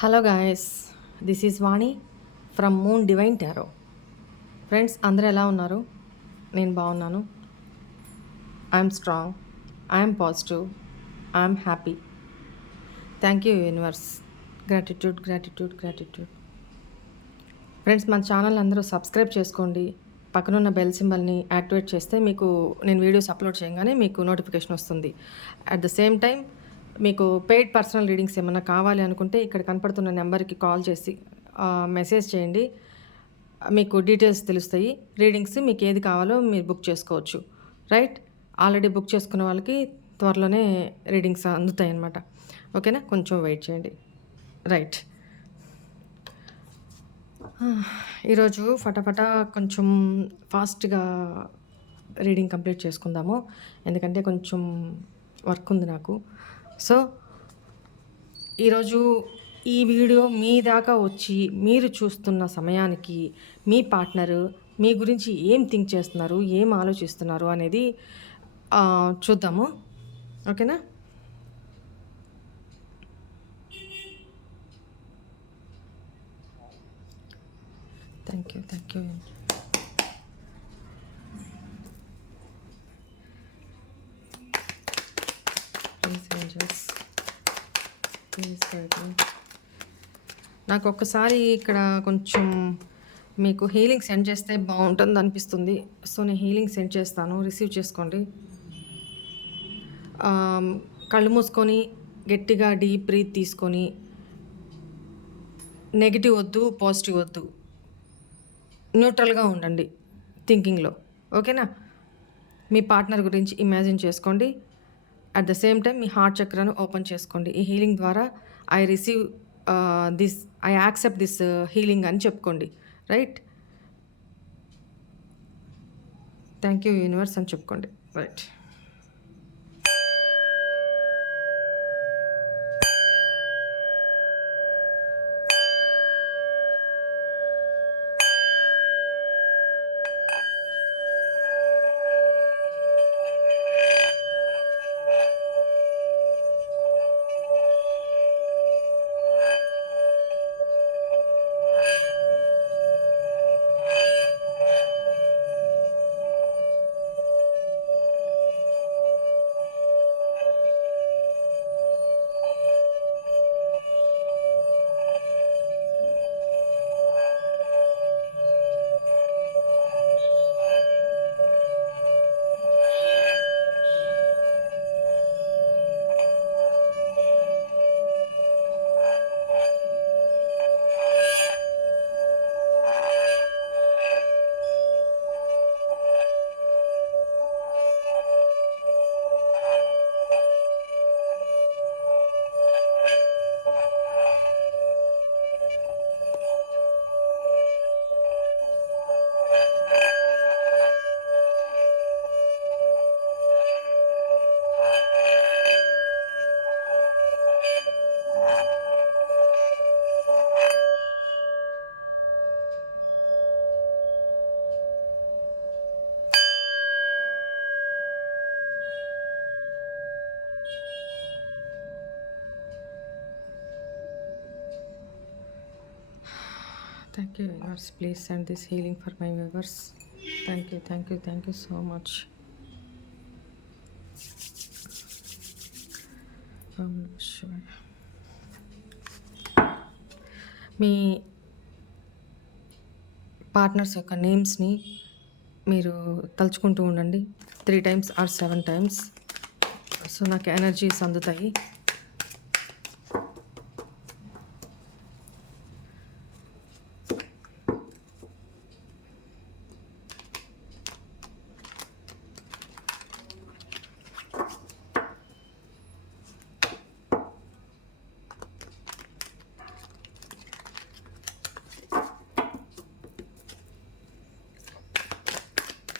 Hello guys, this is Vani from moon divine tarot. Friends, అందరూ ఎలా ఉన్నారు? నేను బాగున్నాను. I'm strong, I'm positive, I'm happy. Thank you universe. Gratitude gratitude gratitude. Friends, మన channel అందరూ subscribe చేసుకోండి. పక్కనున్న బెల్ సింబల్ని యాక్టివేట్ చేస్తే మీకు నేను వీడియోస్ అప్లోడ్ చేయగానే మీకు నోటిఫికేషన్ వస్తుంది. అట్ ద సేమ్ టైం మీకు పెయిడ్ పర్సనల్ రీడింగ్స్ ఏమైనా కావాలి అనుకుంటే ఇక్కడ కనపడుతున్న నెంబర్కి కాల్ చేసి మెసేజ్ చేయండి. మీకు డీటెయిల్స్ తెలుస్తాయి. రీడింగ్స్ మీకు ఏది కావాలో మీరు బుక్ చేసుకోవచ్చు. రైట్? ఆల్రెడీ బుక్ చేసుకున్న వాళ్ళకి త్వరలోనే రీడింగ్స్ అందుతాయి అన్నమాట. ఓకేనా? కొంచెం వెయిట్ చేయండి. రైట్. ఈరోజు ఫటాఫటా కొంచెం ఫాస్ట్గా రీడింగ్ కంప్లీట్ చేసుకుందాము. ఎందుకంటే కొంచెం వర్క్ ఉంది నాకు. సో ఈరోజు ఈ వీడియో మీ దాకా వచ్చి మీరు చూస్తున్న సమయానికి మీ పార్ట్నరు మీ గురించి ఏం థింక్ చేస్తున్నారు, ఏం ఆలోచిస్తున్నారు అనేది చూద్దాము. ఓకేనా? Thank you. నాకు ఒక్కసారి ఇక్కడ కొంచెం మీకు హీలింగ్ సెండ్ చేస్తే బాగుంటుంది అనిపిస్తుంది. సో నేను హీలింగ్ సెండ్ చేస్తాను, రిసీవ్ చేసుకోండి. కళ్ళు మూసుకొని గట్టిగా డీప్ బ్రీత్ తీసుకొని, నెగిటివ్ వద్దు, పాజిటివ్ వద్దు, న్యూట్రల్గా ఉండండి థింకింగ్లో. ఓకేనా? మీ పార్ట్నర్ గురించి ఇమాజిన్ చేసుకోండి. అట్ ద సేమ్ టైం మీ హార్ట్ చక్రాను ఓపెన్ చేసుకోండి. ఈ హీలింగ్ ద్వారా I receive this, I accept this healing అని చెప్పుకోండి. రైట్? థ్యాంక్ యూ యూనివర్స్ అని చెప్పుకోండి. Right. Thank you, universe. Please send this healing for my viewers. Thank you so much. Me partners యొక్క నేమ్స్ని మీరు తలుచుకుంటూ ఉండండి 3 times or 7 times. సో నాకు energies అందుతాయి.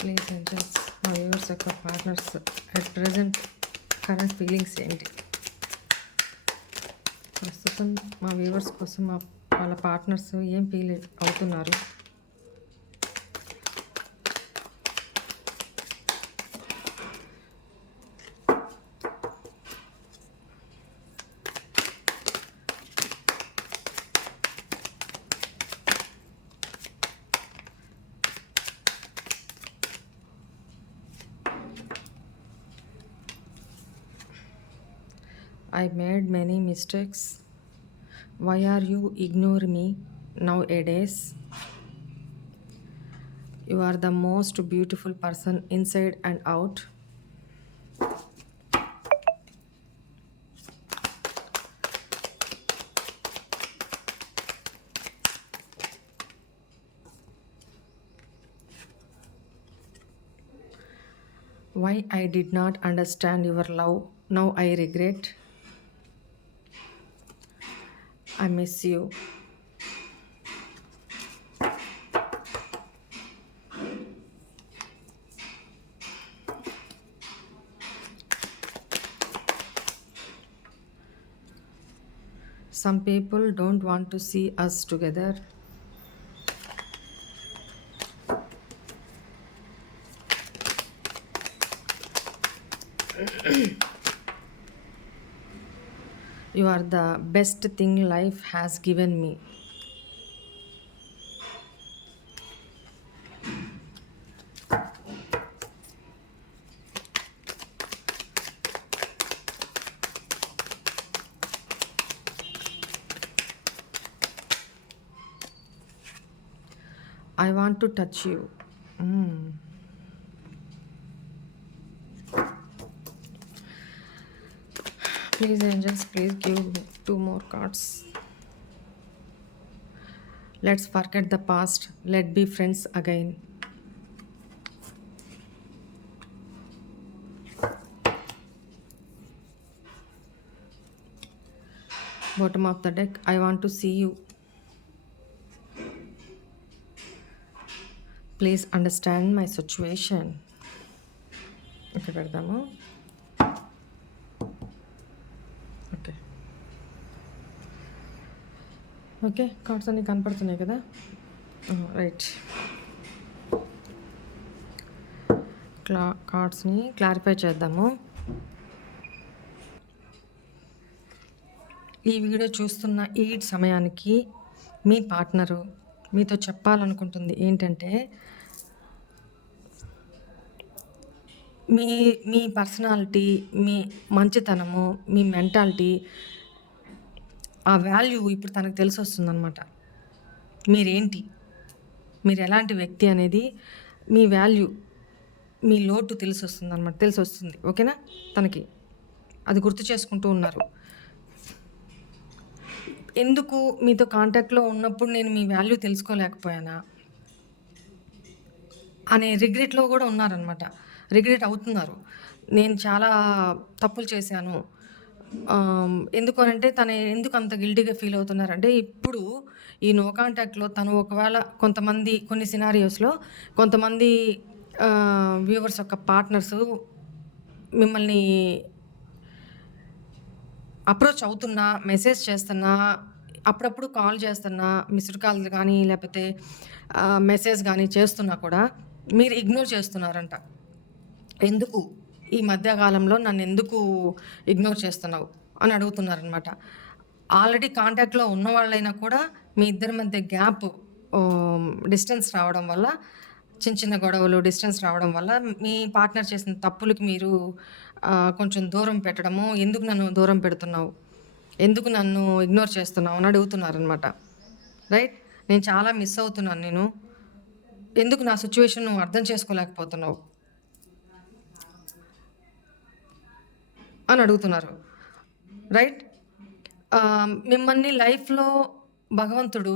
ప్లీజ్ ఏంజల్స్, మా వ్యూవర్స్ యొక్క partners at present current feelings ఏంటి? ప్రస్తుతం మా వ్యూవర్స్ కోసం వాళ్ళ పార్ట్నర్స్ ఏం ఫీల్ అవుతున్నారు? I made many mistakes. Why are you ignore me nowadays? You are the most beautiful person inside and out. Why I did not understand your love. Now I regret. I miss you. Some people don't want to see us together. You are the best thing life has given me. I want to touch you. Please, angels, please give me 2 more cards. Let's forget the past. Let's be friends again. Bottom of the deck, I want to see you. Please understand my situation. ఇక్కడ పెడదాము. Okay okay cards అన్నీ కనపడుతున్నాయి కదా, right. కార్డ్స్ని clarify చేద్దాము. ఈ video చూస్తున్న ఈ సమయానికి మీ పార్ట్నరు మీతో చెప్పాలనుకుంటుంది ఏంటంటే, మీ మీ పర్సనాలిటీ, మీ మంచితనము, మీ మెంటాలిటీ, ఆ వాల్యూ ఇప్పుడు తనకు తెలిసి వస్తుందన్నమాట. మీరేంటి, మీరు ఎలాంటి వ్యక్తి అనేది, మీ వాల్యూ, మీ లోటు తెలిసి వస్తుంది అనమాట, తెలిసి వస్తుంది. ఓకేనా, తనకి అది గుర్తు చేసుకుంటూ ఉన్నారు. ఎందుకు మీతో కాంటాక్ట్లో ఉన్నప్పుడు నేను మీ వాల్యూ తెలుసుకోలేకపోయానా అనే రిగ్రెట్లో కూడా ఉన్నారనమాట. రిగ్రెట్ అవుతున్నారు, నేను చాలా తప్పులు చేశాను. ఎందుకు అనంటే తను ఎందుకు అంత గిల్టీగా ఫీల్ అవుతున్నారంటే, ఇప్పుడు ఈ నో కాంటాక్ట్లో తను ఒకవేళ కొంతమంది కొన్ని సినారియోస్లో కొంతమంది వ్యూవర్స్ యొక్క పార్ట్నర్స్ మిమ్మల్ని అప్రోచ్ అవుతున్నా, మెసేజ్ చేస్తున్నా, అప్పుడప్పుడు కాల్ చేస్తున్నా, మిస్డ్ కాల్ కానీ లేకపోతే మెసేజ్ కానీ చేస్తున్నా కూడా మీరు ఇగ్నోర్ చేస్తున్నారంట. ఎందుకు ఈ మధ్యకాలంలో నన్ను ఎందుకు ఇగ్నోర్ చేస్తున్నావు అని అడుగుతున్నారనమాట. ఆల్రెడీ కాంటాక్ట్లో ఉన్న వాళ్ళైనా కూడా మీ ఇద్దరి మధ్య గ్యాప్, డిస్టెన్స్ రావడం వల్ల, చిన్న చిన్న గొడవలు, డిస్టెన్స్ రావడం వల్ల మీ పార్ట్నర్ చేసిన తప్పులకి మీరు కొంచెం దూరం పెట్టడము, ఎందుకు నన్ను దూరం పెడుతున్నావు, ఎందుకు నన్ను ఇగ్నోర్ చేస్తున్నావు అని అడుగుతున్నారనమాట. రైట్, నేను చాలా మిస్ అవుతున్నాను, నేను ఎందుకు నా సిచ్యువేషన్ నువ్వు అర్థం చేసుకోలేకపోతున్నావు అని అడుగుతున్నారు. రైట్, మిమ్మల్ని లైఫ్లో భగవంతుడు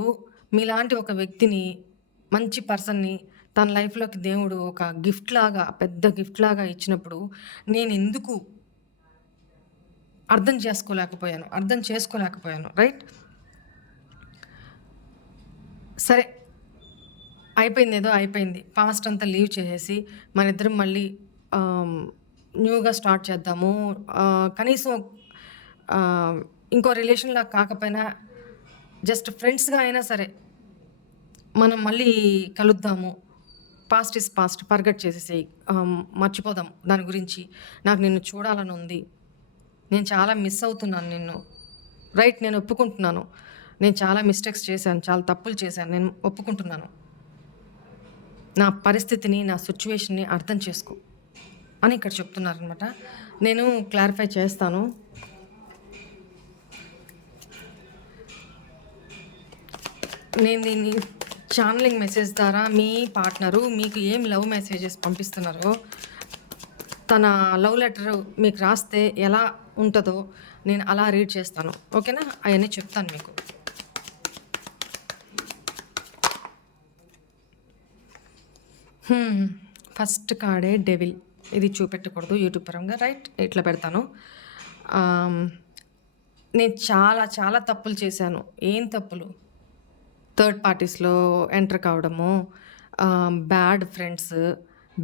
మీలాంటి ఒక వ్యక్తిని, మంచి పర్సన్ని తన లైఫ్లోకి దేవుడు ఒక గిఫ్ట్ లాగా, పెద్ద గిఫ్ట్ లాగా ఇచ్చినప్పుడు నేను ఎందుకు అర్థం చేసుకోలేకపోయాను. రైట్, సరే అయిపోయింది, ఏదో అయిపోయింది, పాస్ట్ అంతా లీవ్ చేసేసి మన ఇద్దరం మళ్ళీ న్యూగా స్టార్ట్ చేద్దాము. కనీసం ఇంకో రిలేషన్లా కాకపోయినా జస్ట్ ఫ్రెండ్స్గా అయినా సరే మనం మళ్ళీ కలుద్దాము. పాస్ట్ ఇస్ పాస్ట్, ఫర్గెట్ చేసేసేయి, మర్చిపోదాం దాని గురించి. నాకు నిన్ను చూడాలని ఉంది, నేను చాలా మిస్ అవుతున్నాను నిన్ను. రైట్, నేను ఒప్పుకుంటున్నాను, నేను చాలా మిస్టేక్స్ చేశాను, చాలా తప్పులు చేశాను, నేను ఒప్పుకుంటున్నాను. నా పరిస్థితిని, నా సిచ్యువేషన్ని అర్థం చేసుకో అని ఇక్కడ చెప్తున్నారనమాట. నేను క్లారిఫై చేస్తాను. నేను దీన్ని ఛానలింగ్ మెసేజ్ ద్వారా మీ పార్ట్నరు మీకు ఏం లవ్ మెసేజెస్ పంపిస్తున్నారో, తన లవ్ లెటర్ మీకు రాస్తే ఎలా ఉంటుందో నేను అలా రీడ్ చేస్తాను. ఓకేనా? అవన్నీ చెప్తాను మీకు. ఫస్ట్ కార్డే డెవిల్. ఇది చూపెట్టకూడదు యూట్యూబ్ పరంగా, రైట్? ఇట్లా పెడతాను. నేను చాలా చాలా తప్పులు చేశాను. ఏం తప్పులు? థర్డ్ పార్టీస్లో ఎంటర్ కావడము, bad friends,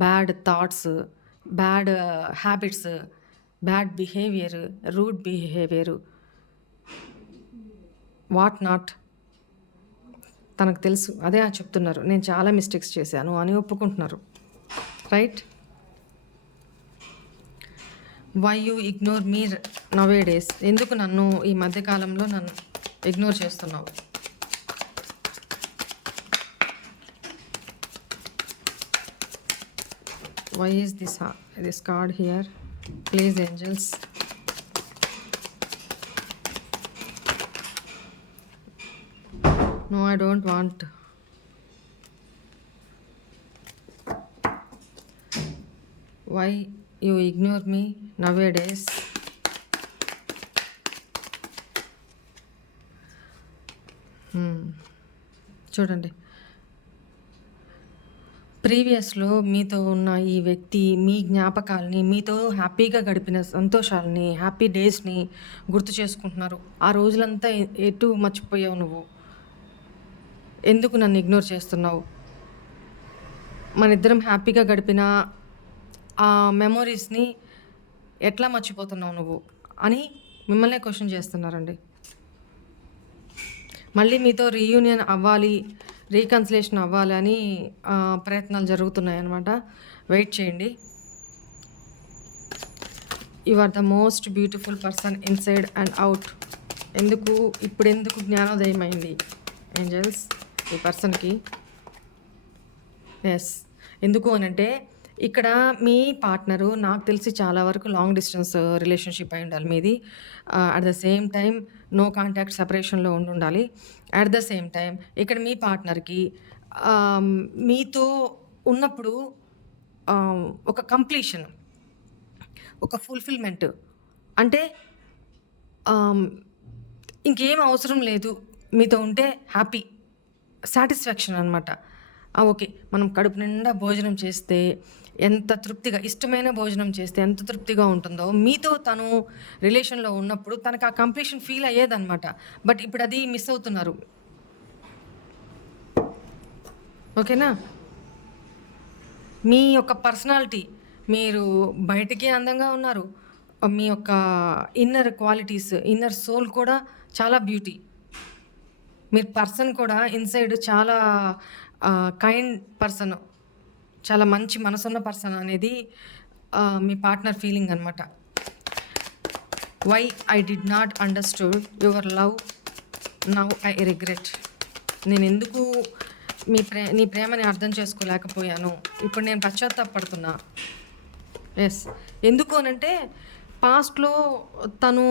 bad thoughts, bad habits, bad behaviour, rude behaviour, what not. తనకు తెలుసు, అదే చెప్తున్నారు. నేను చాలా మిస్టేక్స్ చేశాను అని ఒప్పుకుంటున్నారు, right? Why you ignore me nowadays? ఎందుకు నన్ను ఈ మధ్యకాలంలో నన్ను ఇగ్నోర్ చేస్తున్నావు? Why is this card here? Please angels. No, I don't want. Why you ignore me nowadays? చూడండి, ప్రీవియస్లో మీతో ఉన్న ఈ వ్యక్తి మీ జ్ఞాపకాలని, మీతో హ్యాపీగా గడిపిన సంతోషాలని, హ్యాపీ డేస్ని గుర్తు చేసుకుంటున్నారు. ఆ రోజులంతా ఎటు మర్చిపోయావు నువ్వు? ఎందుకు నన్ను ఇగ్నోర్ చేస్తున్నావు? మన ఇద్దరం హ్యాపీగా గడిపిన ఆ మెమొరీస్ని ఎట్లా మర్చిపోతున్నావు నువ్వు అని మిమ్మల్నే క్వశ్చన్ చేస్తున్నారండి. మళ్ళీ మీతో రీయూనియన్ అవ్వాలి, రీకన్సిలేషన్ అవ్వాలి అని ప్రయత్నాలు జరుగుతున్నాయి అన్నమాట. వెయిట్ చేయండి. You are the most beautiful person inside and out. ఎందుకు జ్ఞానోదయం అయింది ఏంజల్స్ ఈ పర్సన్కి? ఎస్, ఎందుకు అనంటే ఇక్కడ మీ పార్ట్నరు నాకు తెలిసి చాలా వరకు లాంగ్ డిస్టెన్స్ రిలేషన్షిప్ అయి ఉండాలి మీది. At the same time no contact సెపరేషన్లో ఉండాలి. అట్ ద సేమ్ టైం ఇక్కడ మీ పార్ట్నర్కి మీతో ఉన్నప్పుడు ఒక కంప్లీషన్, ఒక ఫుల్ఫిల్మెంట్, అంటే ఇంకేం అవసరం లేదు, మీతో ఉంటే హ్యాపీ, సాటిస్ఫాక్షన్ అనమాట. ఓకే, మనం కడుపు నిండా భోజనం చేస్తే ఎంత తృప్తిగా, ఇష్టమైన భోజనం చేస్తే ఎంత తృప్తిగా ఉంటుందో, మీతో తను రిలేషన్లో ఉన్నప్పుడు తనకు ఆ కంప్లీషన్ ఫీల్ అయ్యేదన్నమాట. బట్ ఇప్పుడు అది మిస్ అవుతున్నారు. ఓకేనా? మీ యొక్క పర్సనాలిటీ, మీరు బయటికి అందంగా ఉన్నారు, మీ యొక్క ఇన్నర్ క్వాలిటీస్, ఇన్నర్ సోల్ కూడా చాలా బ్యూటీ. మీరు పర్సన్ కూడా ఇన్సైడ్ చాలా కైండ్ పర్సన్, చాలా మంచి మనసున్న పర్సన్ అనేది మీ పార్ట్నర్ ఫీలింగ్ అనమాట. Why I did not understood your love, now I regret. నేను ఎందుకు నీ ప్రేమని అర్థం చేసుకోలేకపోయాను, ఇప్పుడు నేను పశ్చాత్తాపడుతున్నా. ఎస్, ఎందుకు అనంటే పాస్ట్లో తను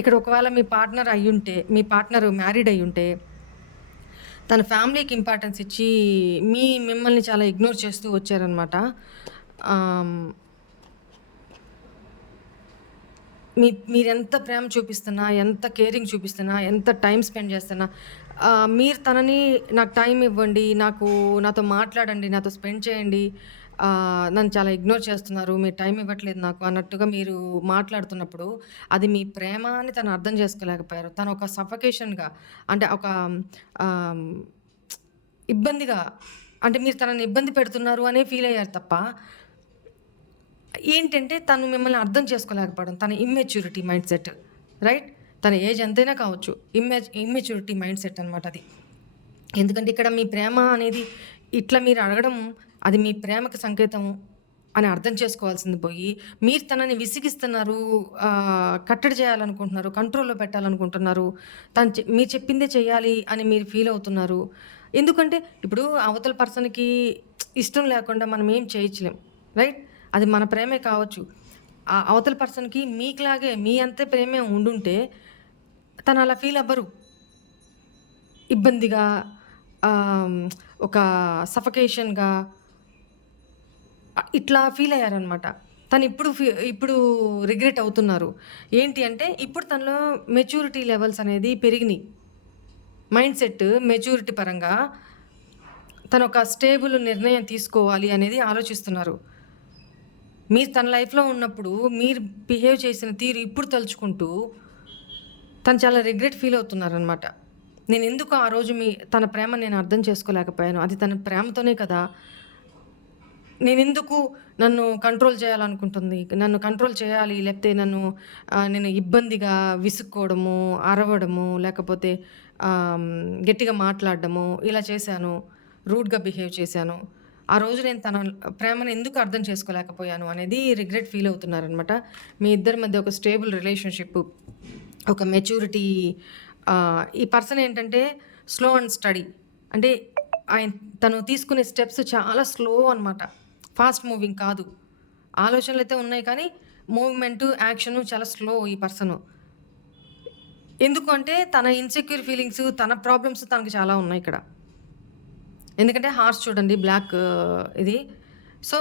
ఇక్కడ ఒకవేళ మీ పార్ట్నర్ అయ్యుంటే, మీ పార్ట్నర్ మ్యారీడ్ అయ్యుంటే, తన ఫ్యామిలీకి ఇంపార్టెన్స్ ఇచ్చి మిమ్మల్ని చాలా ఇగ్నోర్ చేస్తూ వచ్చారనమాట. మీరెంత ప్రేమ చూపిస్తున్నా, ఎంత కేరింగ్ చూపిస్తున్నా, ఎంత టైం స్పెండ్ చేస్తున్నా, మీరు తనని నాకు టైం ఇవ్వండి, నాతో మాట్లాడండి, నాతో స్పెండ్ చేయండి, నన్ను చాలా ఇగ్నోర్ చేస్తున్నారు, మీరు టైం ఇవ్వట్లేదు నాకు అన్నట్టుగా మీరు మాట్లాడుతున్నప్పుడు అది మీ ప్రేమ అని తను అర్థం చేసుకోలేకపోయారు. తను ఒక సఫకేషన్గా, అంటే ఒక ఇబ్బందిగా, అంటే మీరు తనని ఇబ్బంది పెడుతున్నారు అనే ఫీల్ అయ్యారు తప్ప ఏంటంటే తను మిమ్మల్ని అర్థం చేసుకోలేకపోవడం, తన ఇమ్మెచ్యూరిటీ మైండ్ సెట్, రైట్? తన ఏజ్ ఎంతైనా కావచ్చు, ఇమ్మెచ్యూరిటీ మైండ్ సెట్ అనమాట అది. ఎందుకంటే ఇక్కడ మీ ప్రేమ అనేది ఇట్లా మీరు అడగడం, అది మీ ప్రేమకు సంకేతం అని అర్థం చేసుకోవాల్సింది పోయి, మీరు తనని విసిగిస్తున్నారు, కట్టడి చేయాలనుకుంటున్నారు, కంట్రోల్లో పెట్టాలనుకుంటున్నారు, మీరు చెప్పిందే చేయాలి అని మీరు ఫీల్ అవుతున్నారు. ఎందుకంటే ఇప్పుడు అవతల పర్సన్కి ఇష్టం లేకుండా మనం ఏం చేయించలేం, రైట్? అది మన ప్రేమే కావచ్చు. ఆ అవతల పర్సన్కి మీకులాగే మీ అంతే ప్రేమే ఉండుంటే తను అలా ఫీల్ అవ్వరు. ఇబ్బందిగా, ఆహ్, ఒక సఫకేషన్‌గా ఇట్లా ఫీల్ అయ్యారనమాట. తను ఇప్పుడు రిగ్రెట్ అవుతున్నారు. ఏంటి అంటే ఇప్పుడు తనలో మెచ్యూరిటీ లెవెల్స్ అనేది పెరిగినియి. మైండ్ సెట్ మెచ్యూరిటీ పరంగా తనొక స్టేబుల్ నిర్ణయం తీసుకోవాలి అనేది ఆలోచిస్తున్నారు. మీరు తన లైఫ్‌లో ఉన్నప్పుడు మీరు బిహేవ్ చేసిన తీరు ఇప్పుడు తలుచుకుంటూ తను చాలా రిగ్రెట్ ఫీల్ అవుతున్నారనమాట. నేనెందుకు ఆ రోజు తన ప్రేమని నేను అర్థం చేసుకోలేకపోయాను. అది తన ప్రేమతోనే కదా! నేనెందుకు నన్ను కంట్రోల్ చేయాలనుకుంటుంది. నన్ను కంట్రోల్ చేయాలి, లేకపోతే నేను ఇబ్బందిగా విసుక్కోవడము, అరవడము, లేకపోతే గట్టిగా మాట్లాడడము ఇలా చేశాను. రూడ్‌గా బిహేవ్ చేశాను. ఆ రోజు నేను తన ప్రేమను ఎందుకు అర్థం చేసుకోలేకపోయాను అనేది రిగ్రెట్ ఫీల్ అవుతున్నారనమాట. మీ ఇద్దరి మధ్య ఒక స్టేబుల్ రిలేషన్‌షిప్, ఒక మెచ్యూరిటీ, ఈ పర్సన్ ఏంటంటే స్లో అండ్ స్టడీ. అంటే ఆయన తను తీసుకునే స్టెప్స్ చాలా స్లో అనమాట. ఫాస్ట్ మూవింగ్ కాదు. ఆలోచనలైతే ఉన్నాయి కానీ మూవ్‌మెంటు, యాక్షను చాలా స్లో ఈ పర్సను. ఎందుకు అంటే తన ఇన్‌సెక్యూర్ ఫీలింగ్స్, తన ప్రాబ్లమ్స్ తనకి చాలా ఉన్నాయిక్కడ. ఎందుకంటే హార్స్ చూడండి బ్లాక్, ఇది. సో,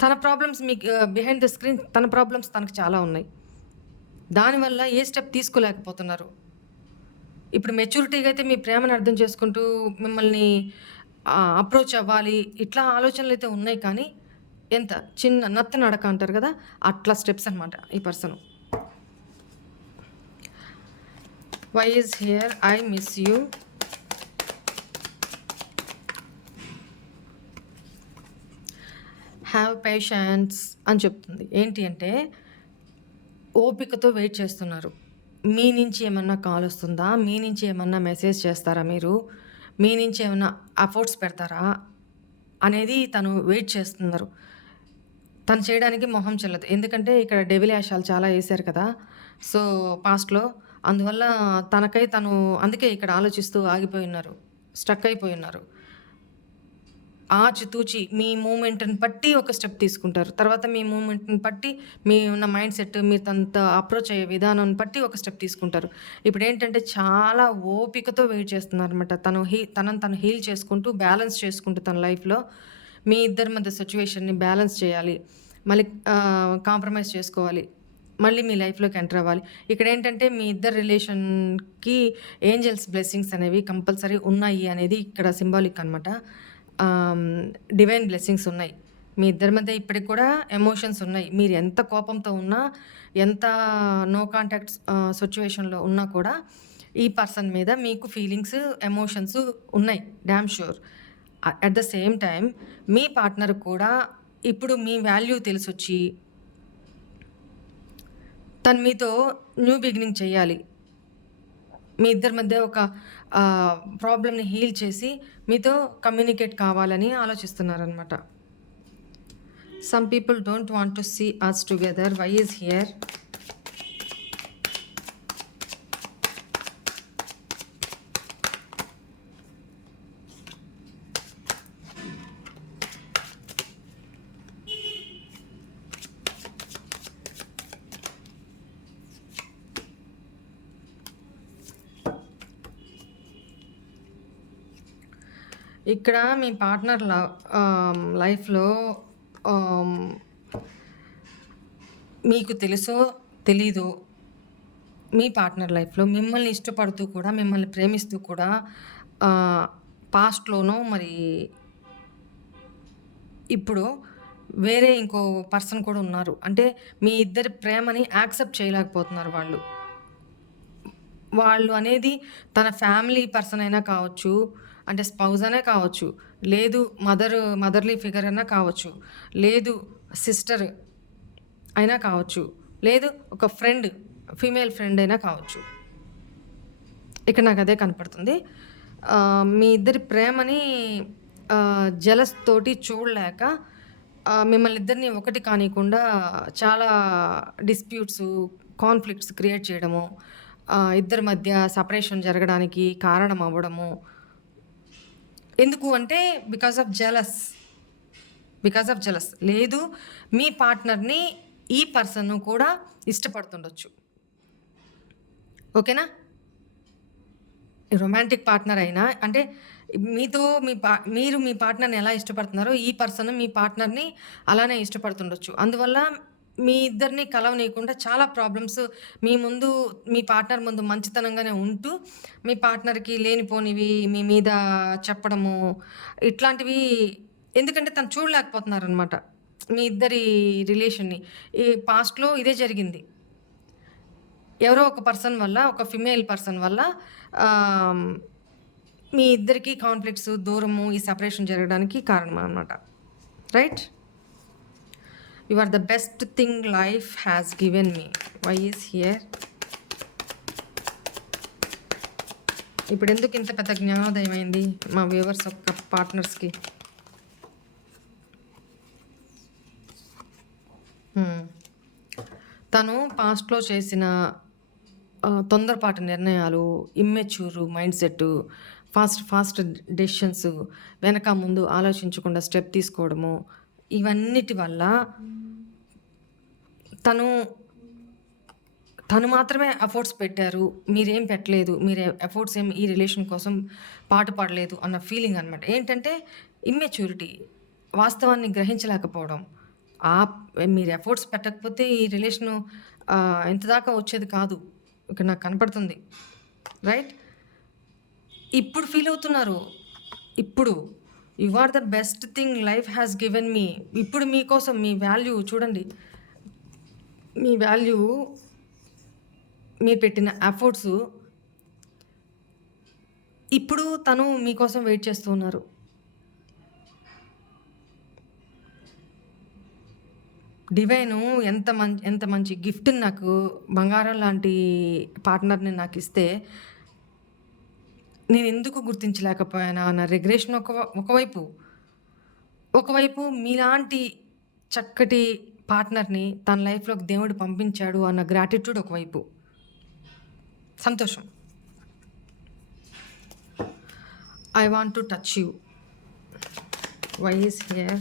తన ప్రాబ్లమ్స్ మీకు బిహైండ్ ద స్క్రీన్ తన ప్రాబ్లమ్స్ తనకు చాలా ఉన్నాయి. దానివల్ల ఏ స్టెప్ తీసుకోలేకపోతున్నారు. ఇప్పుడు మెచ్యూరిటీగా అయితే మీ ప్రేమను అర్థం చేసుకుంటూ మిమ్మల్ని అప్రోచ్ అవ్వాలి. ఇట్లా ఆలోచనలైతే ఉన్నాయి కానీ, ఎంత చిన్న నత్త నడక అంటారు గదా! అట్లా స్టెప్స్ అనమాట ఈ person. Why is here? I miss you. Have patience అని చెప్తుంది. ఏంటి అంటే ఓపికతో వెయిట్ చేస్తున్నారు. మీ నుంచి ఏమన్నా కాల్ వస్తుందా? మీ నుంచి ఏమన్నా మెసేజ్ చేస్తారా మీరు? మీ నుంచి ఏమన్నా ఎఫర్ట్స్ పెడతారా? అనేది తను వెయిట్ చేస్తున్నారు. తను చేయడానికి మొహం చెల్లదు. ఎందుకంటే ఇక్కడ డెవిల్ యాషాలు చాలా ఏశారు కదా! సో, పాస్ట్‌లో. అందువల్ల తనకై తను అందుకే ఇక్కడ ఆలోచిస్తూ ఆగిపోయున్నారు. స్ట్రక్ అయిపోయున్నారు. ఆచితూచి మీ మూవ్‌మెంట్‌ని బట్టి ఒక స్టెప్ తీసుకుంటారు. తర్వాత మీ మూవ్‌మెంట్‌ని బట్టి మీ ఉన్న మైండ్ సెట్, మీరు తనతో అప్రోచ్ అయ్యే విధానాన్ని బట్టి ఒక స్టెప్ తీసుకుంటారు. ఇప్పుడేంటంటే చాలా ఓపికతో వెయిట్ చేస్తున్నారనమాట. తనని తను హీల్ చేసుకుంటూ, బ్యాలెన్స్ చేసుకుంటూ తన లైఫ్‌లో మీ ఇద్దరి మధ్య సిట్యుయేషన్‌ని బ్యాలెన్స్ చేయాలి. మళ్ళీ కాంప్రమైజ్ చేసుకోవాలి. మళ్ళీ మీ లైఫ్‌లోకి ఎంటర్ అవ్వాలి. ఇక్కడేంటంటే మీ ఇద్దరి రిలేషన్‌కి ఏంజెల్స్ బ్లెస్సింగ్స్ అనేవి కంపల్సరీ ఉన్నాయి అనేది ఇక్కడ సింబాలిక్ అనమాట. డివైన్ బ్లెస్సింగ్స్ ఉన్నాయి. మీ ఇద్దరి మధ్య ఇప్పటికి కూడా ఎమోషన్స్ ఉన్నాయి. మీరు ఎంత కోపంతో ఉన్నా, ఎంత నో కాంటాక్ట్ సిట్యుయేషన్‌లో ఉన్నా కూడా ఈ పర్సన్ మీద మీకు ఫీలింగ్స్, ఎమోషన్స్ ఉన్నాయి. Dam sure. At the same time me partner కూడా ఇప్పుడు మీ వాల్యూ తెలిసొచ్చి తను మీతో న్యూ బిగినింగ్ చేయాలి. మీ ఇద్దరి మధ్య ఒక ప్రాబ్లమ్‌ని హీల్ చేసి మీతో కమ్యూనికేట్ కావాలని ఆలోచిస్తున్నారనమాట. Some people don't want to see us together. Why is here? ఇక్కడ మీ పార్ట్నర్ లైఫ్‌లో ఆహ్, మీకు తెలుసో, తెలీదో మీ పార్ట్నర్ లైఫ్‌లో మిమ్మల్ని ఇష్టపడుతూ కూడా, మిమ్మల్ని ప్రేమిస్తూ కూడా ఆహ్, పాస్ట్‌లోనో మరి ఇప్పుడు వేరే ఇంకో పర్సన్ కూడా ఉన్నారు. అంటే మీ ఇద్దరి ప్రేమని యాక్సెప్ట్ చేయలేకపోతున్నారు వాళ్ళు. వాళ్ళు అనేది తన ఫ్యామిలీ పర్సన్ అయినా కావచ్చు, అంటే స్పౌస్ అనే కావచ్చు, లేదు మదర్‌లీ ఫిగర్ అన్నా కావచ్చు, లేదు సిస్టర్ అయినా కావచ్చు, లేదు ఒక ఫ్రెండ్, ఫీమేల్ ఫ్రెండ్ అయినా కావచ్చు. ఇక్కడ నాకదే కనపడుతుంది. మీ ఇద్దరి ప్రేమని జెలస్ తోటి చూడలేక మిమ్మల్ని ఇద్దరిని ఒకటి కానీయకుండా చాలా డిస్ప్యూట్సు, కాన్‌ఫ్లిక్ట్స్ క్రియేట్ చేయడము, ఇద్దరి మధ్య సెపరేషన్ జరగడానికి కారణం అవ్వడము. ఎందుకు అంటే బికాస్ ఆఫ్ జెలస్. లేదు మీ పార్ట్నర్‌ని ఈ పర్సన్ కూడా ఇష్టపడుతుండొచ్చు. ఓకేనా? రొమాంటిక్ పార్ట్నర్ అయినా అంటే మీతో మీరు మీ పార్ట్నర్‌ని ఎలా ఇష్టపడుతున్నారో ఈ పర్సన్ మీ పార్ట్నర్‌ని అలానే ఇష్టపడుతుండొచ్చు. అందువల్ల మీ ఇద్దరిని కలవనీయకుండా చాలా ప్రాబ్లమ్స్ మీ ముందు మీ పార్ట్నర్ ముందు మంచితనంగానే ఉంటూ, మీ పార్ట్నర్‌కి లేనిపోనివి మీ మీద చెప్పడము, ఇట్లాంటివి ఎందుకంటే తను చూడలేకపోతున్నారనమాట. మీ ఇద్దరి రిలేషన్‌ని. ఈ పాస్ట్‌లో ఇదే జరిగింది. ఎవరో ఒక పర్సన్ వల్ల, ఒక ఫిమేల్ పర్సన్ వల్ల ఆహ్, మీ ఇద్దరికీ కాన్‌ఫ్లిక్ట్స్, దూరము, ఈ సెపరేషన్ జరగడానికి కారణమనమాట. Right? You are the best thing life has given me. Why is here? ఇప్పుడెందుకు ఇంత పెద్ద జ్ఞానోదయం అయింది మా వ్యూవర్స్ యొక్క పార్ట్నర్స్‌కి? తను పాస్ట్‌లో చేసిన తొందరపాటు నిర్ణయాలు, immature mind set, fast decisions, వెనక ముందు ఆలోచించకుండా స్టెప్ తీసుకోవడము, ఇవన్నిటి వల్ల తను తను మాత్రమే ఎఫర్ట్స్ పెట్టారు. మీరేం పెట్టలేదు. మీరు ఎఫర్ట్స్ ఏం ఈ రిలేషన్ కోసం పాటుపడలేదు అన్న ఫీలింగ్ అనమాట. ఏంటంటే ఇమ్మెచ్యూరిటీ. వాస్తవాన్ని గ్రహించలేకపోవడం. మీరు ఎఫర్ట్స్ పెట్టకపోతే ఈ రిలేషను ఇంత దాకా వచ్చేది కాదు. ఇక్కడ నాకు కనపడుతుంది. రైట్? ఇప్పుడు ఫీల్ అవుతున్నారు. ఇప్పుడు you are the best thing life has given me. ఇప్పుడు మీకోసం మీ వాల్యూ చూడండి. మీ వాల్యూ మీరు పెట్టిన ఎఫర్ట్స్ ఇప్పుడు తను మీకోసం వెయిట్ చేస్తూ ఉన్నారు. డివైను ఎంత మంచి గిఫ్ట్‌ని నాకు బంగారం లాంటి పార్ట్నర్‌ని నాకిస్తే నేనెందుకు గుర్తించలేకపోయానా అన్న రిగ్రెషన్ ఒకవైపు. ఒకవైపు మీలాంటి చక్కటి పార్ట్నర్‌ని తన లైఫ్‌లోకి దేవుడు పంపించాడు అన్న గ్రాటిట్యూడ్ ఒకవైపు. సంతోషం. I want to touch you. Why is here?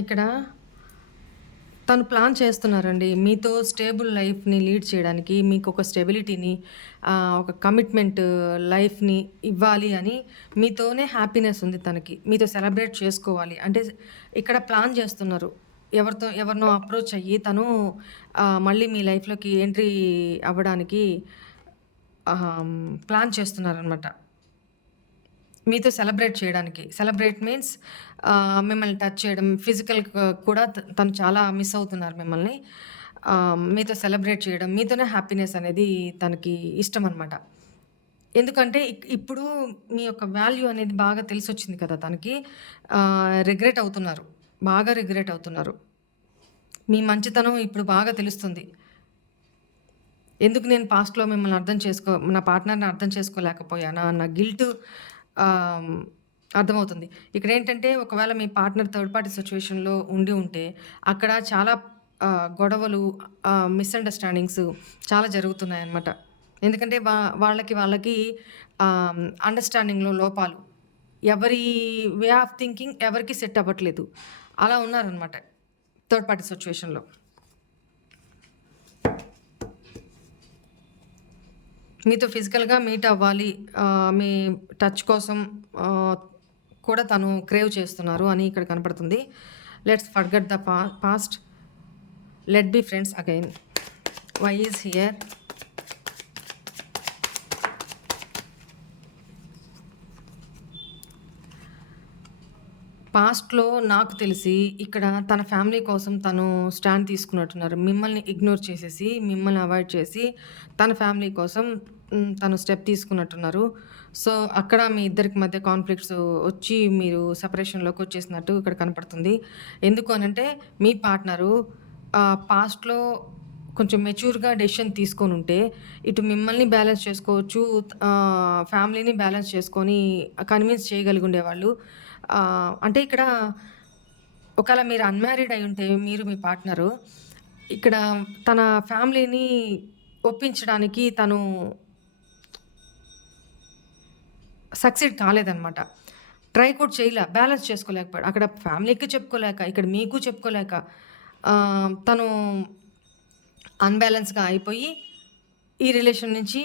ఇక్కడ తను ప్లాన్ చేస్తున్నారండి. మీతో స్టేబుల్ లైఫ్‌ని లీడ్ చేయడానికి, మీకొక స్టెబిలిటీని, ఒక కమిట్మెంట్ లైఫ్‌ని ఇవ్వాలి అని మీతోనే హ్యాపీనెస్ ఉంది తనకి. మీతో సెలబ్రేట్ చేసుకోవాలి. అంటే ఇక్కడ ప్లాన్ చేస్తున్నారు. ఎవరినో అప్రోచ్ అయ్యి తను మళ్ళీ మీ లైఫ్‌లోకి ఎంట్రీ అవ్వడానికి ప్లాన్ చేస్తున్నారనమాట. మీతో సెలబ్రేట్ చేయడానికి. సెలబ్రేట్ మీన్స్ మిమ్మల్ని టచ్ చేయడం, ఫిజికల్‌గా కూడా తను చాలా మిస్ అవుతున్నారు మిమ్మల్ని. మీతో సెలబ్రేట్ చేయడం, మీతోనే హ్యాపీనెస్ అనేది తనకి ఇష్టమనమాట. ఎందుకంటే ఇప్పుడు మీ యొక్క వాల్యూ అనేది బాగా తెలిసొచ్చింది కదా తనకి. రిగ్రెట్ అవుతున్నారు. బాగా రిగ్రెట్ అవుతున్నారు. మీ మంచితనం ఇప్పుడు బాగా తెలుస్తుంది. ఎందుకు నేను పాస్ట్‌లో మిమ్మల్ని నా పార్ట్నర్‌ని అర్థం చేసుకోలేకపోయానా అన్న గిల్ట్ అర్థమవుతుంది. ఇక్కడేంటంటే ఒకవేళ మీ పార్ట్నర్ థర్డ్ పార్టీ సిట్యుయేషన్‌లో ఉంటే అక్కడ చాలా గొడవలు, మిస్‌అండర్‌స్టాండింగ్స్ చాలా జరుగుతున్నాయన్నమాట. ఎందుకంటే వాళ్ళకి అండర్‌స్టాండింగ్‌లో లోపాలు. ఎవరి వే ఆఫ్ థింకింగ్ ఎవరికీ సెట్ అవ్వట్లేదు. అలా ఉన్నారనమాట థర్డ్ పార్టీ సిట్యుయేషన్‌లో. మీతో ఫిజికల్‌గా మీట్ అవ్వాలి. మీ టచ్ కోసం కూడా తను క్రేవ్ చేస్తున్నారు అని ఇక్కడ కనపడుతుంది. Let's forget the past. Let be friends again. Why is here? పాస్ట్‌లో నాకు తెలిసి ఇక్కడ తన ఫ్యామిలీ కోసం తను స్టాండ్ తీసుకున్నట్టున్నారు. మిమ్మల్ని ఇగ్నోర్ చేసేసి, మిమ్మల్ని అవాయిడ్ చేసి, తన ఫ్యామిలీ కోసం తను స్టెప్ తీసుకున్నట్టున్నారు. సో, అక్కడ మీ ఇద్దరికి మధ్య కాన్‌ఫ్లిక్ట్స్ వచ్చి మీరు సెపరేషన్‌లోకి వచ్చేసినట్టు ఇక్కడ కనపడుతుంది. ఎందుకు అనంటే మీ పార్ట్నరు పాస్ట్‌లో కొంచెం మెచ్యూర్‌గా డెసిషన్ తీసుకొనుంటే, ఇటు మిమ్మల్ని బ్యాలెన్స్ చేసుకోవచ్చు, ఫ్యామిలీని బ్యాలెన్స్ చేసుకొని కన్విన్స్ చేయగలిగి ఉండేవాళ్ళు. అంటే ఇక్కడ ఒకవేళ మీరు అన్‌మ్యారీడ్ అయ్యుంటే మీరు మీ పార్ట్నరు ఇక్కడ తన ఫ్యామిలీని ఒప్పించడానికి తను సక్సీడ్ కాలేదనమాట. ట్రై కూడా చేయలే. బ్యాలెన్స్ చేసుకోలేకపోయాడు. అక్కడ ఫ్యామిలీకి చెప్పుకోలేక, ఇక్కడ మీకు చెప్పుకోలేక తను అన్‌బ్యాలెన్స్‌గా అయిపోయి ఈ రిలేషన్ నుంచి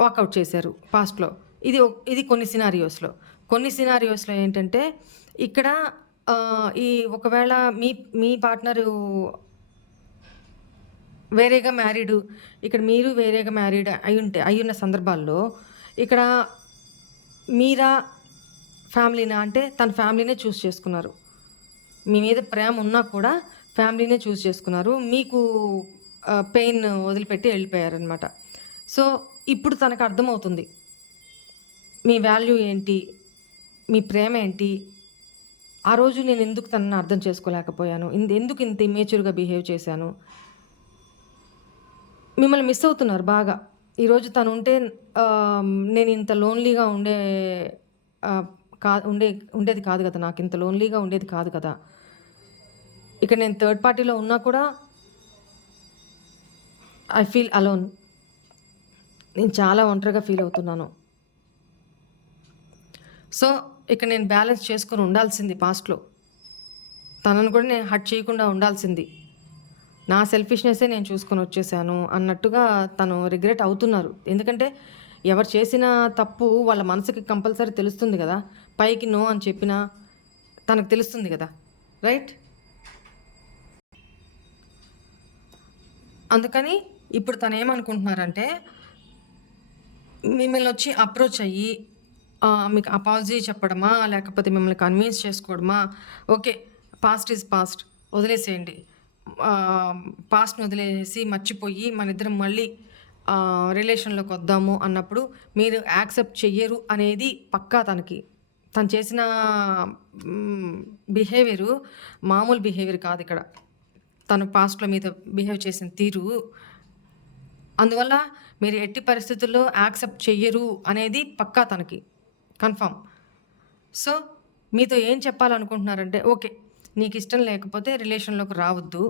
వాకౌట్ చేశారు పాస్ట్‌లో. ఇది కొన్ని సినారియోస్‌లో. కొన్ని సినారియోస్‌లో ఏంటంటే ఇక్కడ ఈ ఒకవేళ మీ మీ పార్ట్నరు వేరేగా మ్యారీడు, ఇక్కడ మీరు వేరేగా మ్యారీడ్ అయ్యున్న సందర్భాల్లో ఇక్కడ మీరా ఫ్యామిలీనా అంటే తన ఫ్యామిలీనే చూస్ చేసుకున్నారు. మీ మీద ప్రేమ ఉన్నా కూడా ఫ్యామిలీనే చూస్ చేసుకున్నారు. మీకు పెయిన్ వదిలిపెట్టి వెళ్ళిపోయారనమాట. సో ఇప్పుడు తనకు అర్థమవుతుంది మీ వాల్యూ ఏంటి, మీ ప్రేమ ఏంటి. ఆ రోజు నేను ఎందుకు తనని అర్థం చేసుకోలేకపోయాను, ఎందుకు ఇంత ఇమ్మేచ్యూర్గా బిహేవ్ చేశాను. మిమ్మల్ని మిస్ అవుతున్నారు బాగా. ఈరోజు తను ఉంటే నేను ఇంత లోన్లీగా ఉండేది కాదు కదా, నాకు ఇంత లోన్లీగా ఉండేది కాదు కదా. ఇక్కడ నేను థర్డ్ పార్టీలో ఉన్నా కూడా ఐ ఫీల్ అలోన్. నేను చాలా ఒంటరిగా ఫీల్ అవుతున్నాను. సో ఇక్కడ నేను బ్యాలెన్స్ చేసుకొని ఉండాల్సింది పాస్ట్లో. తనను కూడా నేను హర్ట్ చేయకుండా ఉండాల్సింది. నా సెల్ఫిష్నెస్సే నేను చూసుకొని వచ్చేసాను అన్నట్టుగా తను రిగ్రెట్ అవుతున్నారు. ఎందుకంటే ఎవరు చేసిన తప్పు వాళ్ళ మనసుకి కంపల్సరీ తెలుస్తుంది కదా. పైకి నో అని చెప్పినా తనకు తెలుస్తుంది కదా, రైట్? అందుకని ఇప్పుడు తను ఏమనుకుంటున్నారంటే మిమ్మల్ని వచ్చి అప్రోచ్ అయ్యి మీకు అపాలజీ చెప్పడమా, లేకపోతే మిమ్మల్ని కన్విన్స్ చేసుకోవడమా. ఓకే, పాస్ట్ ఈజ్ పాస్ట్, వదిలేసేయండి. పాస్ట్ని వదిలేసి మర్చిపోయి మన ఇద్దరం మళ్ళీ రిలేషన్లోకి వద్దాము అన్నప్పుడు మీరు యాక్సెప్ట్ చెయ్యరు అనేది పక్కా. తను చేసిన బిహేవియరు మామూలు బిహేవియర్ కాదు. ఇక్కడ తను పాస్ట్లో మీద బిహేవ్ చేసిన తీరు, అందువల్ల మీరు ఎట్టి పరిస్థితుల్లో యాక్సెప్ట్ చెయ్యరు అనేది పక్కా తనకి కన్ఫర్మ్. సో మీతో ఏం చెప్పాలనుకుంటున్నారంటే, ఓకే నీకు ఇష్టం లేకపోతే రిలేషన్లోకి రావద్దు,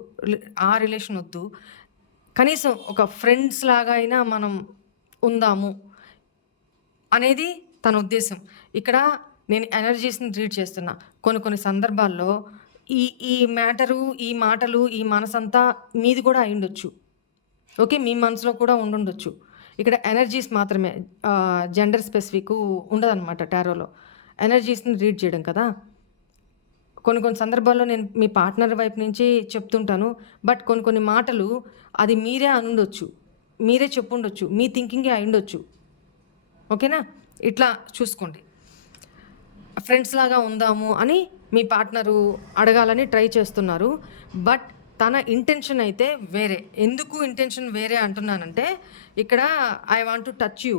ఆ రిలేషన్ వద్దు, కనీసం ఒక ఫ్రెండ్స్ లాగా అయినా మనం ఉందాము అనేది తన ఉద్దేశం. ఇక్కడ నేను ఎనర్జీస్ని రీడ్ చేస్తున్నా. కొన్ని సందర్భాల్లో ఈ మ్యాటరు, ఈ మాటలు, ఈ మనసంతా మీది కూడా అయ్యుండొచ్చు. ఓకే, మీ మనసులో కూడా ఉండుండొచ్చు. ఇక్కడ ఎనర్జీస్ మాత్రమే, జెండర్ స్పెసిఫిక్ ఉండదన్నమాట టారోలో. ఎనర్జీస్ని రీడ్ చేయడం కదా. కొన్ని సందర్భాల్లో నేను మీ పార్ట్నర్ వైపు నుంచి చెప్తుంటాను. బట్ కొన్ని మాటలు అది మీరే అనుండొచ్చు, మీరే చెప్పుండొచ్చు, మీ థింకింగే అయ్యుండొచ్చు. ఓకేనా? ఇట్లా చూసుకోండి. ఫ్రెండ్స్ లాగా ఉందాము అని మీ పార్ట్నరు అడగాలని ట్రై చేస్తున్నారు. బట్ తన ఇంటెన్షన్ అయితే వేరే. ఎందుకు ఇంటెన్షన్ వేరే అంటున్నానంటే, ఇక్కడ I want to touch you.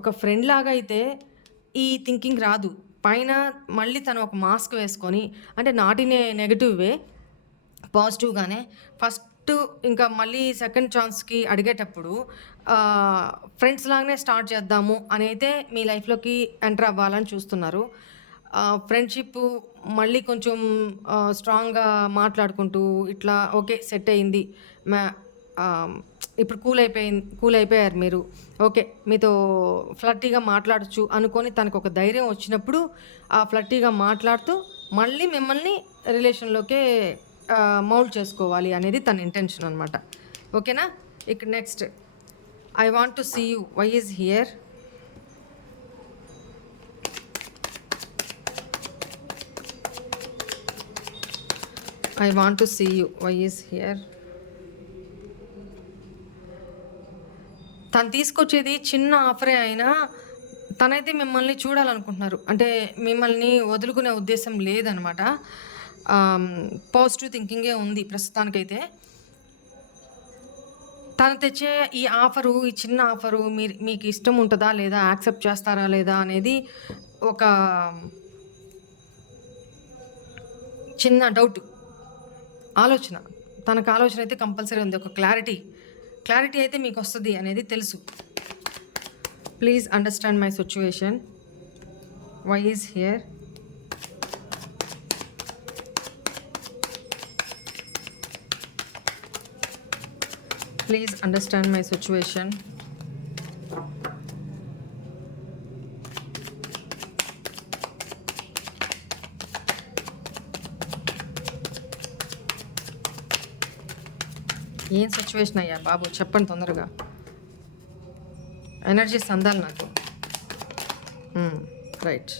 ఒక ఫ్రెండ్ లాగా అయితే ఈ థింకింగ్ రాదు. పైన మళ్ళీ తను ఒక మాస్క్ వేసుకొని, అంటే నాట్ ఇన్ ఏ నెగటివ్ వే, పాజిటివ్గానే ఫస్ట్ ఇంకా మళ్ళీ సెకండ్ ఛాన్స్కి అడిగేటప్పుడు ఫ్రెండ్స్ లాగానే స్టార్ట్ చేద్దాము అని అయితే మీ లైఫ్లోకి ఎంటర్ అవ్వాలని చూస్తున్నారు. ఫ్రెండ్షిప్ మళ్ళీ కొంచెం స్ట్రాంగ్గా మాట్లాడుకుంటూ ఇట్లా ఓకే సెట్ అయింది, ఇప్పుడు కూల్ అయిపోయారు మీరు, ఓకే మీతో ఫ్లర్టీగా మాట్లాడచ్చు అనుకొని తనకు ఒక ధైర్యం వచ్చినప్పుడు ఆ ఫ్లర్టీగా మాట్లాడుతూ మళ్ళీ మిమ్మల్ని రిలేషన్లోకే మౌల్డ్ చేసుకోవాలి అనేది తన ఇంటెన్షన్ అనమాట. ఓకేనా? ఇక next, I want to see you, why is here. I want to see you, why is here. తను తీసుకొచ్చేది చిన్న ఆఫరే అయినా తనైతే మిమ్మల్ని చూడాలనుకుంటున్నారు. అంటే మిమ్మల్ని వదులుకునే ఉద్దేశం లేదనమాట. పాజిటివ్ థింకింగే ఉంది ప్రస్తుతానికైతే. తను తెచ్చే ఈ ఆఫరు, ఈ చిన్న ఆఫరు మీకు ఇష్టం ఉంటుందా లేదా, యాక్సెప్ట్ చేస్తారా లేదా అనేది ఒక చిన్న డౌట్, ఆలోచన. తనకు ఆలోచన అయితే కంపల్సరీ ఉంది. ఒక క్లారిటీ అయితే మీకు వస్తుంది అనేది తెలుసు. Please understand my situation, why is here. Please understand my situation. ఏం సిచ్యువేషన్ అయ్యా బాబు, చెప్పండి తొందరగా. ఎనర్జీస్ అందాలి నాకు. రైట్.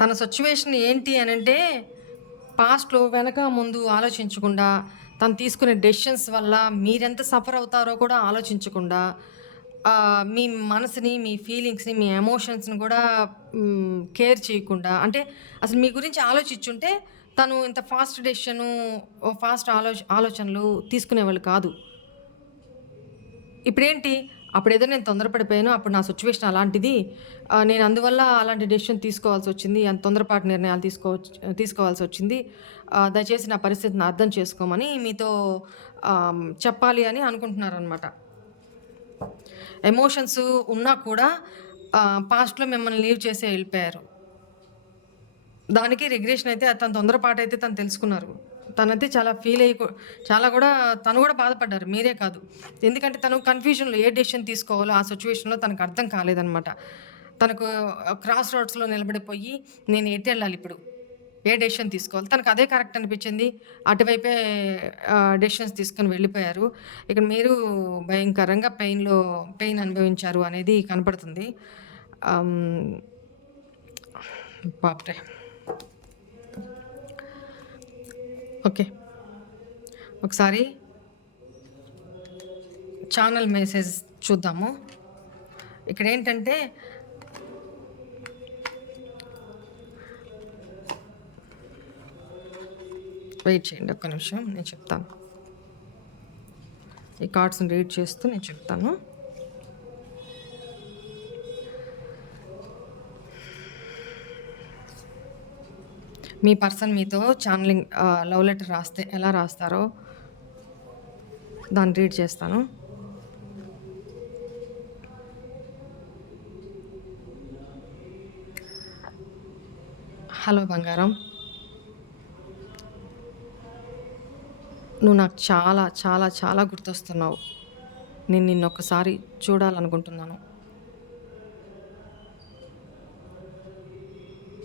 తన సిచ్యువేషన్ ఏంటి అని అంటే, పాస్ట్లో వెనక ముందు ఆలోచించకుండా, తను తీసుకునే డెసిషన్స్ వల్ల మీరెంత సఫర్ అవుతారో కూడా ఆలోచించకుండా, మీ మనసుని, మీ ఫీలింగ్స్ని, మీ ఎమోషన్స్ని కూడా కేర్ చేయకుండా, అంటే అసలు మీ గురించి ఆలోచించుంటే తను ఇంత ఫాస్ట్ డెసిషను, ఫాస్ట్ ఆలోచనలు తీసుకునేవాళ్ళు కాదు. ఇప్పుడేంటి, అప్పుడేదో నేను తొందరపడిపోయాను, అప్పుడు నా సిచ్యువేషన్ అలాంటిది, నేను అందువల్ల అలాంటి డెసిషన్ తీసుకోవాల్సి వచ్చింది, అంత తొందరపాటు నిర్ణయాలు తీసుకోవాల్సి వచ్చింది, దయచేసి నా పరిస్థితిని అర్థం చేసుకోమని మీతో చెప్పాలి అని అనుకుంటున్నారనమాట. ఎమోషన్స్ ఉన్నా కూడా పాస్ట్లో మిమ్మల్ని లీవ్ చేసే వెళ్ళిపోయారు. దానికి రిగ్రెషన్ అయితే తన తొందరపాటు అయితే తను తెలుసుకున్నారు. తనైతే చాలా ఫీల్ అయ్యి చాలా కూడా తను కూడా బాధపడ్డారు, మీరే కాదు. ఎందుకంటే తను కన్ఫ్యూజన్లో ఏ డెసిషన్ తీసుకోవాలో ఆ సిచ్యువేషన్లో తనకు అర్థం కాలేదనమాట. తనకు క్రాస్ రోడ్స్లో నిలబడిపోయి నేను ఎటు వెళ్ళాలి ఇప్పుడు, ఏ డెసిషన్ తీసుకోవాలి, తనకు అదే కరెక్ట్ అనిపించింది, అటువైపే డెసిషన్స్ తీసుకొని వెళ్ళిపోయారు. ఇక్కడ మీరు భయంకరంగా పెయిన్ అనుభవించారు అనేది కనపడుతుంది. బాప్రే. ఓకే, ఒకసారి ఛానల్ మెసేజ్ చూద్దాము. ఇక్కడ ఏంటంటే, వెయిట్ చేయండి ఒక్క నిమిషం, నేను చెప్తాను. ఈ కార్డ్స్ని రీడ్ చేస్తూ నేను చెప్తాను. మీ పర్సన్ మీతో ఛానలింగ్ లవ్ లెటర్ రాస్తే ఎలా రాస్తారో దాన్ని రీడ్ చేస్తాను. హలో బంగారం, నువ్వు నాకు చాలా చాలా చాలా గుర్తొస్తున్నావు. నేను నిన్నొక్కసారి చూడాలనుకుంటున్నాను.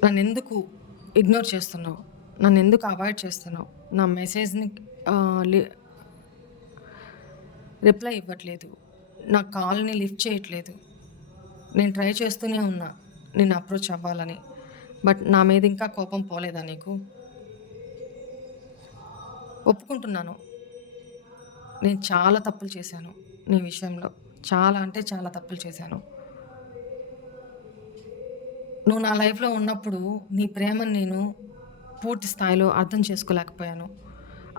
నన్ను ఎందుకు ఇగ్నోర్ చేస్తున్నావు, నన్ను ఎందుకు అవాయిడ్ చేస్తున్నావు, నా మెసేజ్ని రిప్లై ఇవ్వట్లేదు, నా కాల్ని లిఫ్ట్ చేయట్లేదు. నేను ట్రై చేస్తూనే ఉన్నా నేను అప్రోచ్ అవ్వాలని, బట్ నా మీద ఇంకా కోపం పోలేదా నీకు? ఒప్పుకుంటున్నాను, నేను చాలా తప్పులు చేశాను నీ విషయంలో, చాలా అంటే చాలా తప్పులు చేశాను. నువ్వు నా లైఫ్లో ఉన్నప్పుడు నీ ప్రేమను నేను పూర్తి స్థాయిలో అర్థం చేసుకోలేకపోయాను.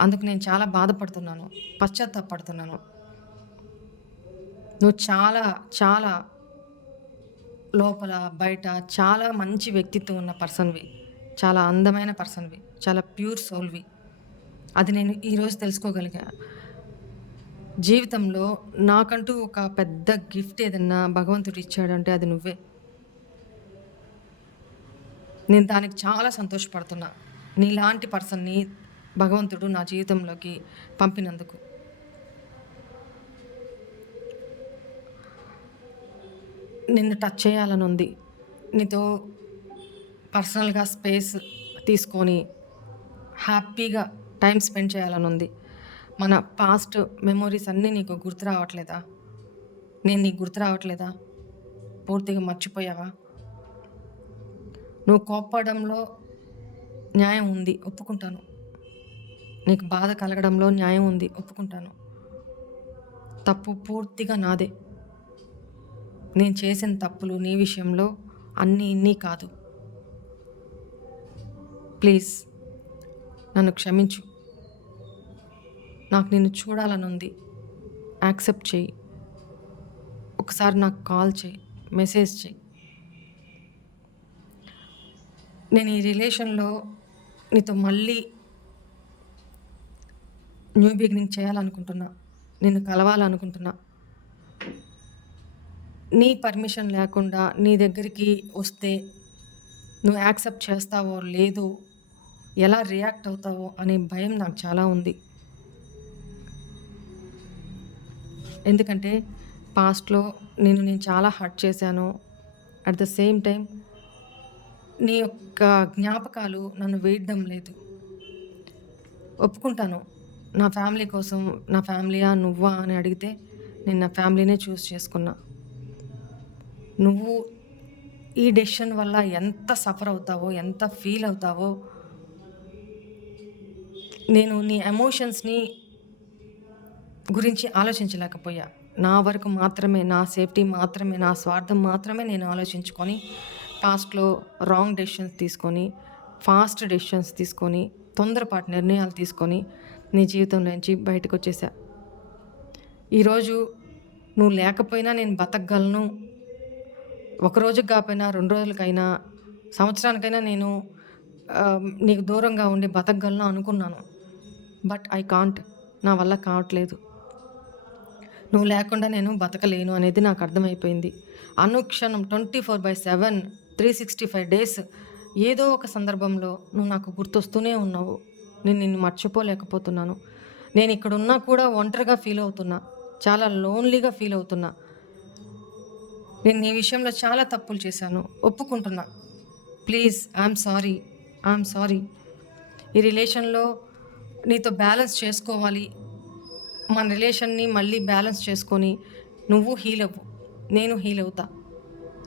అందుకు నేను చాలా బాధపడుతున్నాను, పశ్చాత్తాపడుతున్నాను. నువ్వు చాలా చాలా లోపల బయట చాలా మంచి వ్యక్తిత్వం ఉన్న పర్సన్వి, చాలా అందమైన పర్సన్వి, చాలా ప్యూర్ సోల్వి. అది నేను ఈరోజు తెలుసుకోగలిగా. జీవితంలో నాకంటూ ఒక పెద్ద గిఫ్ట్ ఏదన్నా భగవంతుడు ఇచ్చాడంటే అది నువ్వే. నేను దానికి చాలా సంతోషపడుతున్నా, నీలాంటి పర్సన్ని భగవంతుడు నా జీవితంలోకి పంపినందుకు. నిన్ను టచ్ చేయాలని ఉంది, నీతో పర్సనల్గా స్పేస్ తీసుకొని హ్యాపీగా టైం స్పెండ్ చేయాలని ఉంది. మన పాస్ట్ మెమొరీస్ అన్నీ నీకు గుర్తు రావట్లేదా? నేను నీకు గుర్తు రావట్లేదా? పూర్తిగా మర్చిపోయావా? నువ్వు కోప్పడంలో న్యాయం ఉంది, ఒప్పుకుంటాను. నీకు బాధ కలగడంలో న్యాయం ఉంది, ఒప్పుకుంటాను. తప్పు పూర్తిగా నాదే. నేను చేసిన తప్పులు నీ విషయంలో ఇన్ని కాదు. ప్లీజ్ నన్ను క్షమించు. నాకు నిన్ను చూడాలని ఉంది, యాక్సెప్ట్ చెయ్యి. ఒకసారి నాకు కాల్ చేయి, మెసేజ్ చెయ్యి. నేను ఈ రిలేషన్లో నీతో మళ్ళీ న్యూ బిగినింగ్ చేయాలనుకుంటున్నా, నిన్ను కలవాలనుకుంటున్నా. నీ పర్మిషన్ లేకుండా నీ దగ్గరికి వస్తే నువ్వు యాక్సెప్ట్ చేస్తావో లేదో, ఎలా రియాక్ట్ అవుతావో అనే భయం నాకు చాలా ఉంది. ఎందుకంటే పాస్ట్‌లో నేను చాలా హర్ట్ చేశాను. అట్ ద సేమ్ టైమ్ నీ యొక్క జ్ఞాపకాలు నన్ను వేయడం లేదు. ఒప్పుకుంటాను. నా ఫ్యామిలీ కోసం నా ఫ్యామిలీయా? నువ్వా? అని అడిగితే నేను నా ఫ్యామిలీనే చూజ్ చేసుకున్నా. నువ్వు ఈ డెసిషన్ వల్ల ఎంత సఫర్ అవుతావో, ఎంత ఫీల్ అవుతావో నేను నీ ఎమోషన్స్‌ని గురించి ఆలోచించలేకపోయా. నా వరకు మాత్రమే, నా సేఫ్టీ మాత్రమే, నా స్వార్థం మాత్రమే నేను ఆలోచించుకొని పాస్ట్‌లో రాంగ్ డెసిషన్స్ తీసుకొని, ఫాస్ట్ డెసిషన్స్ తీసుకొని, తొందరపాటు నిర్ణయాలు తీసుకొని నీ జీవితంలోంచి బయటకొచ్చేసా. ఈరోజు నువ్వు లేకపోయినా నేను బతకగలను. ఒక రోజుకి కాకపోయినా, 2 రోజులకైనా, సంవత్సరానికైనా నేను నీకు దూరంగా ఉండి బతకగలను అనుకున్నాను. But I can't. నా వల్ల కావట్లేదు. నువ్వు లేకుండా నేను బతకలేను అనేది నాకు అర్థమైపోయింది. అనుక్షణం 24/7 365 డేస్ ఏదో ఒక సందర్భంలో నువ్వు నాకు గుర్తొస్తూనే ఉన్నావు. నేను నిన్ను మర్చిపోలేకపోతున్నాను. నేను ఇక్కడున్నా కూడా ఒంటరిగా ఫీల్ అవుతున్నా. చాలా లోన్లీగా ఫీల్ అవుతున్నా. నేను నీ విషయంలో చాలా తప్పులు చేశాను. ఒప్పుకుంటున్నా. Please I'm sorry. ఈ రిలేషన్‌లో నీతో బ్యాలెన్స్ చేసుకోవాలి. మన రిలేషన్ని మళ్ళీ బ్యాలెన్స్ చేసుకొని నువ్వు హీల్ అవ్వు, నేను హీల్ అవుతా.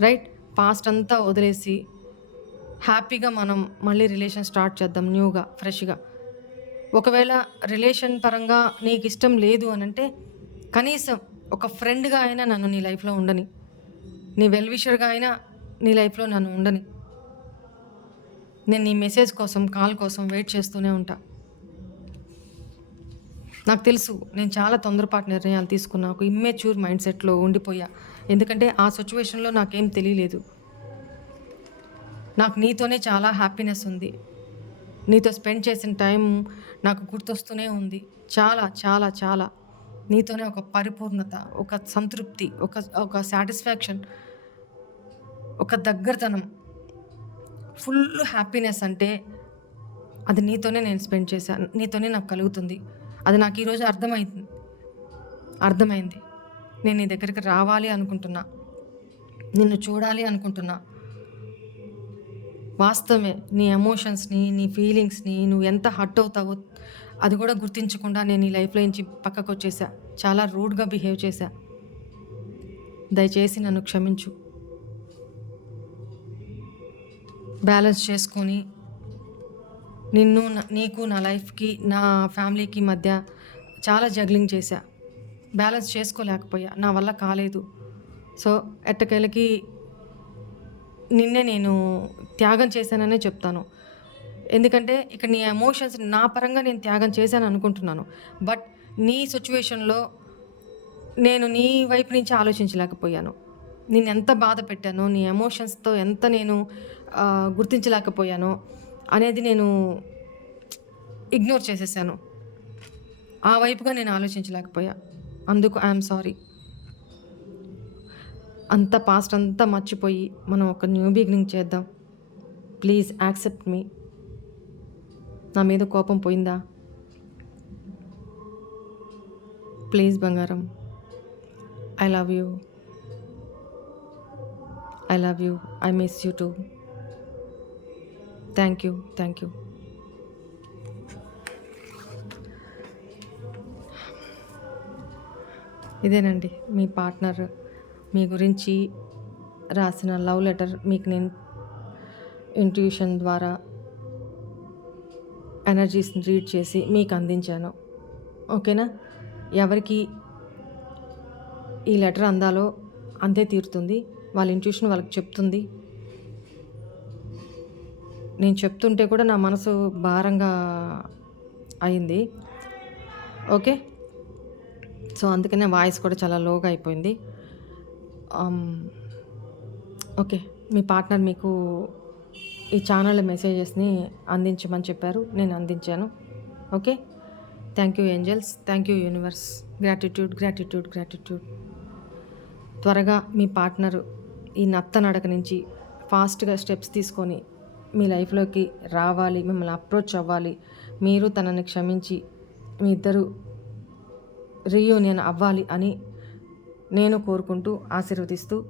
రైట్? పాస్ట్ అంతా వదిలేసి హ్యాపీగా మనం మళ్ళీ రిలేషన్ స్టార్ట్ చేద్దాం న్యూగా, ఫ్రెష్‌గా. ఒకవేళ రిలేషన్ పరంగా నీకు ఇష్టం లేదు అనంటే కనీసం ఒక ఫ్రెండ్‌గా అయినా నన్ను నీ లైఫ్‌లో ఉండని. నీ వెల్ విషర్‌గా అయినా నీ లైఫ్‌లో నన్ను ఉండని. నేను నీ మెసేజ్ కోసం, కాల్ కోసం వెయిట్ చేస్తూనే ఉంటా. నాకు తెలుసు నేను చాలా తొందరపాటు నిర్ణయాలు తీసుకున్నా. ఒక ఇమ్మెచ్యూర్ మైండ్ సెట్‌లో ఉండిపోయా. ఎందుకంటే ఆ సిట్యుయేషన్‌లో నాకేం తెలియలేదు. నాకు నీతోనే చాలా హ్యాపీనెస్ ఉంది. నీతో స్పెండ్ చేసిన టైం నాకు గుర్తొస్తూనే ఉంది. చాలా చాలా చాలా. నీతోనే ఒక పరిపూర్ణత, ఒక సంతృప్తి, ఒక సాటిస్ఫాక్షన్, ఒక దగ్గరతనం, ఫుల్ హ్యాపీనెస్ అంటే అది నీతోనే నేను స్పెండ్ చేశాను. నీతోనే నాకు కలుగుతుంది. అది నాకు ఈరోజు అర్థమైంది. నేను నీ దగ్గరికి రావాలి అనుకుంటున్నా. నిన్ను చూడాలి అనుకుంటున్నా. వాస్తవమే. నీ ఎమోషన్స్‌ని, నీ ఫీలింగ్స్‌ని నువ్వు ఎంత హర్ట్ అవుతావో అది కూడా గుర్తించకుండా నేను నీ లైఫ్‌లో నుంచి పక్కకొచ్చేసా. చాలా రూడ్‌గా బిహేవ్ చేశా. దయచేసి నన్ను క్షమించు. బ్యాలెన్స్ చేసుకొని నీకు, నా లైఫ్‌కి, నా ఫ్యామిలీకి మధ్య చాలా జగ్లింగ్ చేశా. బ్యాలెన్స్ చేసుకోలేకపోయా. నా వల్ల కాలేదు. సో, ఎట్టకేలకి నిన్నే నేను త్యాగం చేశాననే చెప్తాను. ఎందుకంటే ఇక్కడ నీ ఎమోషన్స్ నా పరంగా నేను త్యాగం చేశాను అనుకుంటున్నాను. బట్ నీ సిట్యుయేషన్‌లో నేను నీ వైపు నుంచి ఆలోచించలేకపోయాను. నిన్నెంత బాధ పెట్టానో, నీ ఎమోషన్స్‌తో ఎంత నేను గుర్తించలేకపోయానో అనేది నేను ఇగ్నోర్ చేసేసాను. ఆ వైపుగా నేను ఆలోచించలేకపోయా. అందుకు ఐయామ్ సారీ. అంత పాస్ట్ అంతా మర్చిపోయి మనం ఒక న్యూ బిగినింగ్ చేద్దాం. Please accept me. నా మీద కోపం పోయిందా? ప్లీజ్ బంగారం. I love you. I miss you two. Thank you. ఇదేనండి మీ పార్ట్నర్ మీ గురించి రాసిన లవ్ లెటర్. మీకు నేను ఇంట్యూషన్ ద్వారా ఎనర్జీస్ని రీడ్ చేసి మీకు అందించాను. ఓకేనా? ఎవరికి ఈ లెటర్ అందాలో అంతే తీరుతుంది. వాళ్ళ ఇంట్యూషన్ వాళ్ళకి చెప్తుంది. నేను చెప్తుంటే కూడా నా మనసు భారంగా అయింది. ఓకే. సో అందుకనే వాయిస్ కూడా చాలా లోగా అయిపోయింది. ఓకే. మీ పార్ట్నర్ మీకు ఈ ఛానల్ మెసేజెస్ని అందించమని చెప్పారు. నేను అందించాను. Okay. Thank you angels. Thank you universe. Gratitude. త్వరగా మీ పార్ట్నరు ఈ నడక నుంచి ఫాస్ట్గా స్టెప్స్ తీసుకొని మీ లైఫ్లోకి రావాలి, మిమ్మల్ని అప్రోచ్ అవ్వాలి. మీరు తనని క్షమించి మీ ఇద్దరు రీయూనియన్ అవ్వాలి అని నేను కోరుకుంటూ ఆశీర్వదిస్తూ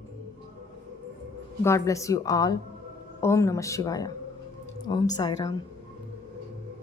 గాడ్ బ్లెస్ యూ ఆల్. ఓం నమ శివాయ. ఓం సాయిరామ్.